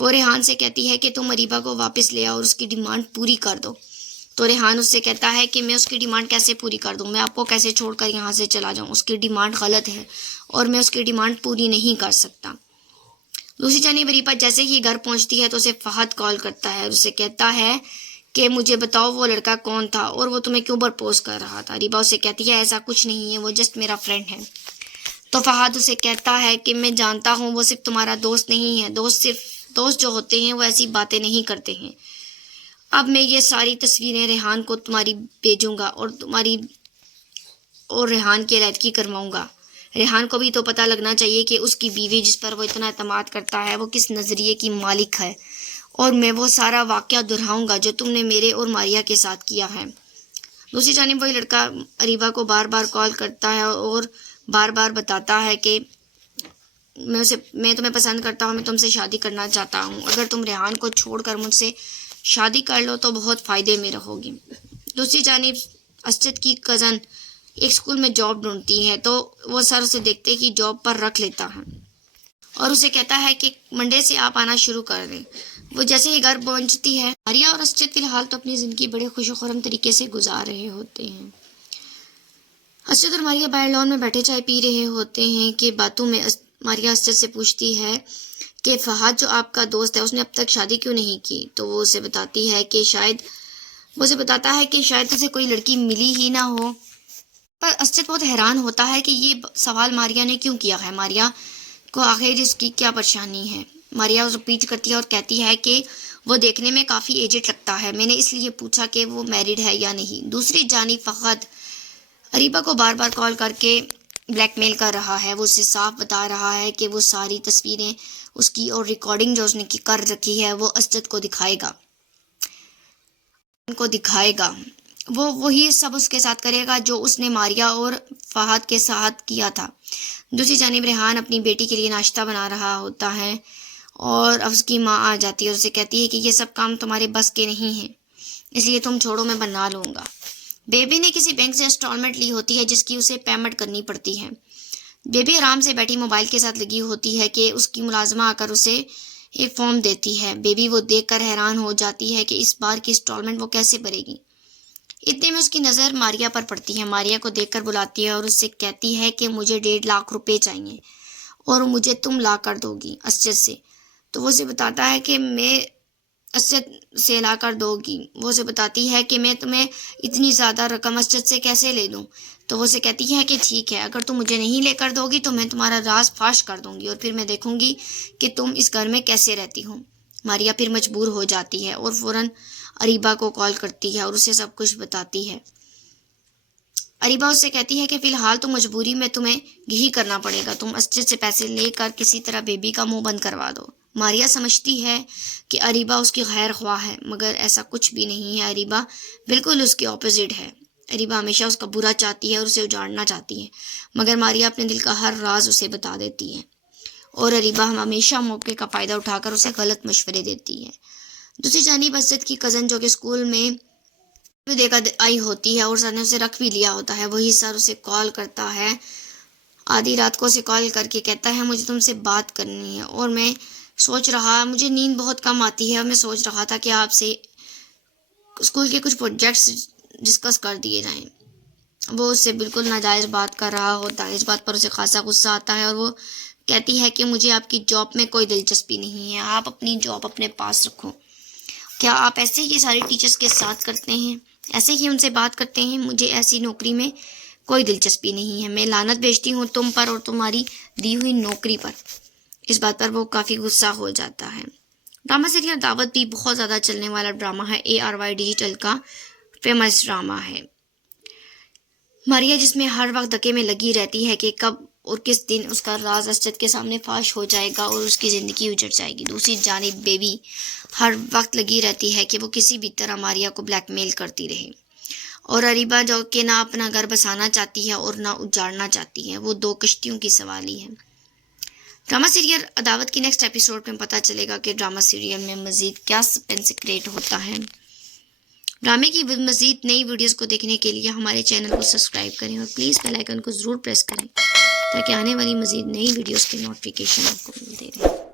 وہ ریحان سے کہتی ہے کہ تم اریبہ کو واپس لے آؤ اور اس کی ڈیمانڈ پوری کر دو. تو ریحان اس سے کہتا ہے کہ میں اس کی ڈیمانڈ کیسے پوری کر دوں، میں آپ کو کیسے چھوڑ کر یہاں سے چلا جاؤں، اس کی ڈیمانڈ غلط ہے اور میں اس کی ڈیمانڈ پوری نہیں کر سکتا. دوسری جانب اریبہ جیسے ہی گھر پہنچتی ہے تو اسے فہد کال کرتا ہے اور اسے کہتا ہے کہ مجھے بتاؤ وہ لڑکا کون تھا اور وہ تمہیں کیوں پرپوز کر رہا تھا. اریبہ اسے کہتی ہے ایسا کچھ نہیں ہے، وہ جسٹ میرا فرینڈ ہے. تو فہد اسے کہتا ہے کہ میں جانتا ہوں وہ صرف تمہارا دوست نہیں ہے، دوست جو ہوتے ہیں وہ ایسی باتیں نہیں کرتے ہیں. اب میں یہ ساری تصویریں ریحان کو تمہاری بھیجوں گا اور ریحان کی علیحدگی کرواؤں گا. ریحان کو بھی تو پتہ لگنا چاہیے کہ اس کی بیوی جس پر وہ اتنا اعتماد کرتا ہے وہ کس نظریے کی مالک ہے، اور میں وہ سارا واقعہ دہراؤں گا جو تم نے میرے اور ماریا کے ساتھ کیا ہے. دوسری جانب وہی لڑکا اریبہ کو بار بار کال کرتا ہے اور بار بار بتاتا ہے کہ میں تمہیں پسند کرتا ہوں، میں تم سے شادی کرنا چاہتا ہوں، اگر تم ریحان کو چھوڑ کر مجھ سے شادی کر لو تو بہت فائدے میں رہو گی. دوسری جانب اسجد کی کزن ایک اسکول میں جاب ڈھونڈتی ہے تو وہ سر اسے دیکھتے ہی جاب پر رکھ لیتا ہے اور اسے کہتا ہے کہ منڈے سے آپ آنا شروع کر دیں. وہ جیسے ہی گھر پہنچتی ہے، ماریا اور اسجد فی الحال تو اپنی زندگی بڑے خوش و خرم طریقے سے گزار رہے ہوتے ہیں. اسجد اور ماریا باہر لان میں بیٹھے چائے پی رہے ہوتے ہیں کہ باتوں میں ماریا اسجد سے پوچھتی ہے کہ فہد جو آپ کا دوست ہے اس نے اب تک شادی کیوں نہیں کی. تو وہ اسے بتاتی ہے کہ شاید اسے کوئی لڑکی ملی ہی نہ ہو. پر اسجد بہت حیران ہوتا ہے کہ یہ سوال ماریا نے کیوں کیا ہے، ماریا کو آخر اس کی کیا پریشانی ہے. ماریا رپیٹ کرتی ہے اور کہتی ہے کہ وہ دیکھنے میں کافی ایجڈ لگتا ہے، میں نے اس لیے پوچھا کہ وہ میرڈ ہے یا نہیں. دوسری جانب فہد اریبہ کو بار بار کال کر کے بلیک میل کر رہا ہے. وہ اسے صاف بتا رہا ہے کہ وہ ساری تصویریں اس کی اور ریکارڈنگ جو اس نے کر رکھی ہے وہ اسجد کو دکھائے گا. وہ وہی سب اس کے ساتھ کرے گا جو اس نے ماریا اور فہد کے ساتھ کیا تھا. دوسری جانب ریحان اپنی بیٹی کے لیے ناشتہ بنا رہا ہوتا ہے اور اب اس کی ماں آ جاتی ہے اور اسے کہتی ہے کہ یہ سب کام تمہارے بس کے نہیں ہیں، اس لیے تم چھوڑو میں بنا لوں گا. بیبی نے کسی بینک سے انسٹالمنٹ لی ہوتی ہے جس کی اسے پیمنٹ کرنی پڑتی ہے. بیبی آرام سے بیٹھی موبائل کے ساتھ لگی ہوتی ہے کہ اس کی ملازمہ آ کر اسے ایک فارم دیتی ہے. بیبی وہ دیکھ کر حیران ہو جاتی ہے کہ اس بار کی انسٹالمنٹ وہ کیسے بھرے گی. اتنے میں اس کی نظر ماریا پر پڑتی ہے. ماریا کو دیکھ کر بلاتی ہے اور اس سے کہتی ہے کہ مجھے 1.5 لاکھ روپے چاہیے اور مجھے تم لا کر دو گی اسجد سے. تو وہ اسے بتاتا ہے کہ میں اسجد سے لا کر دو گی. وہ اسے بتاتی ہے کہ میں تمہیں اتنی زیادہ رقم اسجد سے کیسے لے دوں. تو وہ اسے کہتی ہے کہ ٹھیک ہے، اگر تم مجھے نہیں لے کر دو گی تو میں تمہارا راز فاش کر دوں گی اور پھر میں دیکھوں گی کہ تم اس گھر میں کیسے رہتی ہو. ماریا پھر مجبور ہو جاتی ہے اور فوراً اریبہ کو کال کرتی ہے اور اسے سب کچھ بتاتی ہے. اریبہ اس سے کہتی ہے کہ فی الحال تو مجبوری میں تمہیں یہی کرنا پڑے گا، تم اسجد سے پیسے لے کر کسی طرح بیبی کا منہ بند کروا دو. ماریا سمجھتی ہے کہ اریبہ اس کی خیر خواہ ہے، مگر ایسا کچھ بھی نہیں ہے. اریبہ بالکل اس کی اپوزٹ ہے. اریبہ ہمیشہ اس کا برا چاہتی ہے اور اسے اجاڑنا چاہتی ہے، مگر ماریا اپنے دل کا ہر راز اسے بتا دیتی ہے اور اریبہ ہمیشہ موقع کا فائدہ اٹھا کر اسے غلط مشورے دیتی ہے. دوسری جانب اسجد کی کزن جو کہ اسکول میں دے کر آئی ہوتی ہے اور سر نے اسے رکھ بھی لیا ہوتا ہے، وہی سر اسے کال کرتا ہے آدھی رات کو. اسے کال کر کے کہتا ہے مجھے تم سے بات کرنی ہے اور مجھے نیند بہت کم آتی ہے اور میں سوچ رہا تھا کہ آپ سے اسکول کے کچھ پروجیکٹس ڈسکس کر دیے جائیں. وہ اس سے بالکل ناجائز بات کر رہا ہوتا ہے. اس بات پر اسے خاصا غصہ آتا ہے اور وہ کہتی ہے کہ مجھے آپ کی جاب میں کوئی دلچسپی نہیں ہے، آپ اپنی جاب اپنے پاس رکھو. کیا آپ ایسے ہی سارے ٹیچرز کے ساتھ کرتے ہیں، ایسے ہی ان سے بات کرتے ہیں؟ مجھے ایسی نوکری میں کوئی دلچسپی نہیں ہے. میں لعنت بھیجتی ہوں تم پر اور تمہاری دی ہوئی نوکری پر. اس بات پر وہ کافی غصہ ہو جاتا ہے. ڈرامہ سیریل دعوت بھی بہت زیادہ چلنے والا ڈرامہ ہے. ARY ڈیجیٹل کا فیمس ڈرامہ ہے. ماریا جس میں ہر وقت دھکے میں لگی رہتی ہے کہ کب اور کس دن اس کا راز اسجد کے سامنے فاش ہو جائے گا اور اس کی زندگی اجڑ جائے گی. دوسری جانب بیبی ہر وقت لگی رہتی ہے کہ وہ کسی بھی طرح ماریا کو بلیک میل کرتی رہے. اور اریبہ جو کہ نہ اپنا گھر بسانا چاہتی ہے اور نہ اجاڑنا چاہتی ہے، وہ 2 کشتیوں کی سوالی ہے. ڈرامہ سیریل عداوت کی نیکسٹ ایپیسوڈ میں پتہ چلے گا کہ ڈرامہ سیریل میں مزید کیا سسپینس کریٹ ہوتا ہے. ڈرامے کی مزید نئی ویڈیوز کو دیکھنے کے لیے ہمارے چینل کو سبسکرائب کریں اور پلیز بیل آئیکن کو ضرور پریس کریں تاکہ آنے والی مزید نئی ویڈیوز کے نوٹیفیکیشن آپ کو ملتے رہیں.